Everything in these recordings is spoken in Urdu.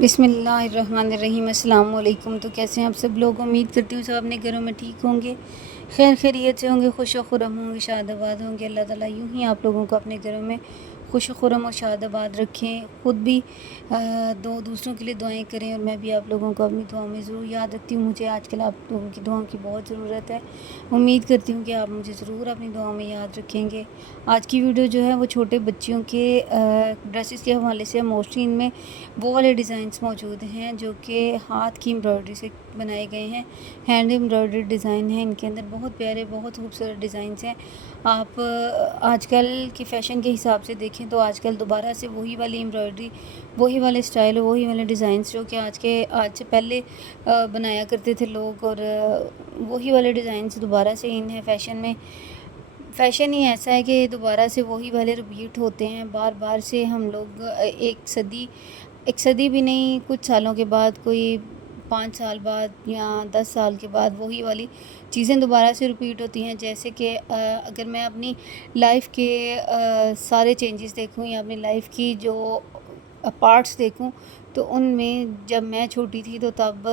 بسم اللہ الرحمن الرحیم۔ السلام علیکم۔ تو کیسے ہیں آپ سب لوگ؟ امید کرتی ہوں سب اپنے گھروں میں ٹھیک ہوں گے، خیر خیریت سے ہوں گے، خوش و خرم ہوں گے، شاد آباد ہوں گے۔ اللہ تعالیٰ یوں ہی آپ لوگوں کو اپنے گھروں میں خوش و خرم اور شاد آباد رکھیں، خود بھی دوسروں کے لیے دعائیں کریں، اور میں بھی آپ لوگوں کو اپنی دعاؤں میں ضرور یاد رکھتی ہوں۔ مجھے آج کل آپ لوگوں کی دعاؤں کی بہت ضرورت ہے، امید کرتی ہوں کہ آپ مجھے ضرور اپنی دعاؤں میں یاد رکھیں گے۔ آج کی ویڈیو جو ہے وہ چھوٹے بچیوں کے ڈریسز کے حوالے سے، موسٹلی ان میں وہ والے ڈیزائنس موجود ہیں جو کہ ہاتھ کی امبرائڈری سے بنائے گئے ہیں، ہینڈ امبرائڈری ڈیزائن ہیں۔ ان کے اندر بہت پیارے، بہت خوبصورت ڈیزائنس ہیں۔ آپ آج کل کے فیشن کے حساب سے دیکھیں تو آج کل دوبارہ سے وہی والی امبرائڈری، وہی والے اسٹائل، وہی والے ڈیزائنس جو کہ آج سے پہلے بنایا کرتے تھے لوگ، اور وہی والے ڈیزائنس دوبارہ سے ان ہے فیشن میں۔ فیشن ہی ایسا ہے کہ دوبارہ سے وہی والے رپیٹ ہوتے ہیں، بار بار سے ہم لوگ ایک صدی بھی نہیں، کچھ سالوں کے بعد، کوئی 5 سال بعد یا 10 سال کے بعد وہی والی چیزیں دوبارہ سے رپیٹ ہوتی ہیں۔ جیسے کہ اگر میں اپنی لائف کے سارے چینجز دیکھوں یا اپنی لائف کی جو پارٹس دیکھوں تو ان میں جب میں چھوٹی تھی تو تب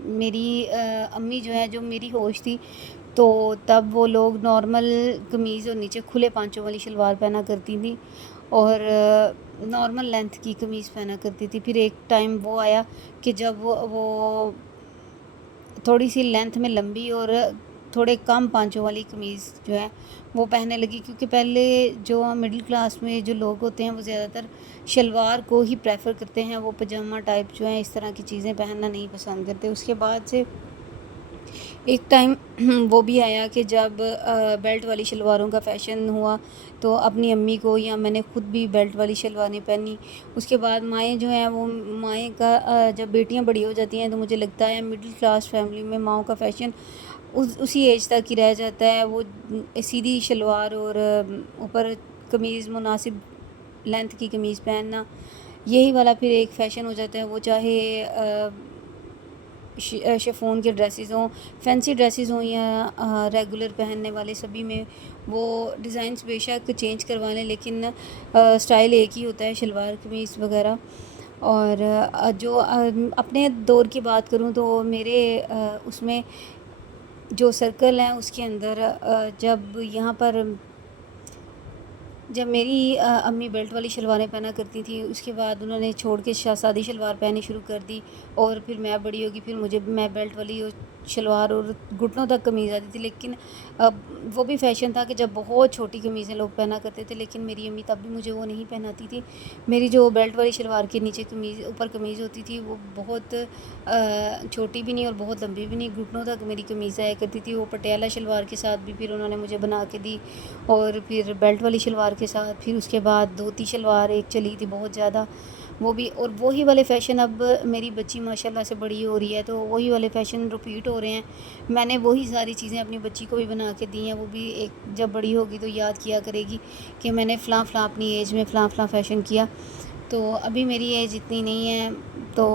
میری امی جو ہے، جو میری ہوش تھی، تو تب وہ لوگ نارمل قمیض اور نیچے کھلے پانچوں والی شلوار پہنا کرتی تھیں، اور نارمل لینتھ کی قمیض پہنا کرتی تھی۔ پھر ایک ٹائم وہ آیا کہ جب وہ تھوڑی سی لینتھ میں لمبی اور تھوڑے کم پانچوں والی قمیض جو ہے وہ پہننے لگی، کیونکہ پہلے جو مڈل کلاس میں جو لوگ ہوتے ہیں وہ زیادہ تر شلوار کو ہی پریفر کرتے ہیں، وہ پجامہ ٹائپ جو ہیں اس طرح کی چیزیں پہننا نہیں پسند کرتے۔ اس کے بعد سے ایک ٹائم وہ بھی آیا کہ جب بیلٹ والی شلواروں کا فیشن ہوا تو اپنی امی کو یا میں نے خود بھی بیلٹ والی شلواریں پہنی۔ اس کے بعد مائیں جو ہیں وہ مائیں کا جب بیٹیاں بڑی ہو جاتی ہیں تو مجھے لگتا ہے مڈل کلاس فیملی میں ماؤں کا فیشن اسی ایج تک ہی رہ جاتا ہے، وہ سیدھی شلوار اور اوپر قمیض، مناسب لینتھ کی قمیض پہننا، یہی والا پھر ایک فیشن ہو جاتا ہے۔ وہ چاہے شفون کے ڈریسز ہوں، فینسی ڈریسز ہوں یا ریگولر پہننے والے، سبھی میں وہ ڈیزائنس بے شک چینج کروا لیں لیکن اسٹائل ایک ہی ہوتا ہے، شلوار قمیض وغیرہ۔ اور جو اپنے دور کی بات کروں تو میرے اس میں جو سرکل ہیں اس کے اندر جب میری امی بیلٹ والی شلواریں پہنا کرتی تھی، اس کے بعد انہوں نے چھوڑ کے سادی شلوار پہنی شروع کر دی، اور پھر میں بڑی ہوگی، پھر میں بیلٹ والی شلوار اور گھٹنوں تک قمیض آتی تھی۔ لیکن وہ بھی فیشن تھا کہ جب بہت چھوٹی قمیضیں لوگ پہنا کرتے تھے، لیکن میری امی تب بھی مجھے وہ نہیں پہناتی تھی۔ میری جو بیلٹ والی شلوار کے نیچے اوپر قمیض ہوتی تھی وہ بہت چھوٹی بھی نہیں اور بہت لمبی بھی نہیں، گھٹنوں تک میری قمیض آیا کرتی تھی۔ وہ پٹیالہ شلوار کے ساتھ بھی پھر انہوں نے مجھے بنا کے دی، اور پھر بیلٹ والی شلوار کے ساتھ، پھر اس کے بعد دھوتی شلوار ایک چلی تھی بہت زیادہ، وہ بھی، اور وہی والے فیشن اب میری بچی ماشاءاللہ سے بڑی ہو رہی ہے تو وہی والے فیشن رپیٹ ہو رہے ہیں۔ میں نے وہی ساری چیزیں اپنی بچی کو بھی بنا کے دی ہیں، وہ بھی ایک جب بڑی ہوگی تو یاد کیا کرے گی کہ میں نے فلاں فلاں اپنی ایج میں فلاں فلاں فیشن کیا۔ تو ابھی میری ایج اتنی نہیں ہے تو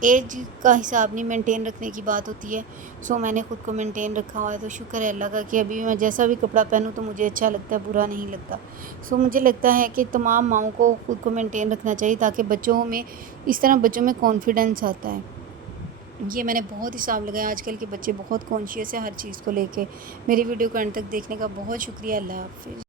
ایج کا حساب نہیں، مینٹین رکھنے کی بات ہوتی ہے، سو میں نے خود کو مینٹین رکھا ہوا ہے، تو شکر ہے اللہ کا کہ ابھی میں جیسا بھی کپڑا پہنوں تو مجھے اچھا لگتا ہے، برا نہیں لگتا۔ سو مجھے لگتا ہے کہ تمام ماؤں کو خود کو مینٹین رکھنا چاہیے تاکہ بچوں میں کانفیڈنس آتا ہے۔ یہ میں نے بہت حساب لگایا، آج کل کے بچے بہت کانشیس ہے ہر چیز کو لے کے۔ میری ویڈیو کو اینڈ تک دیکھنے کا بہت شکریہ۔ اللہ حافظ۔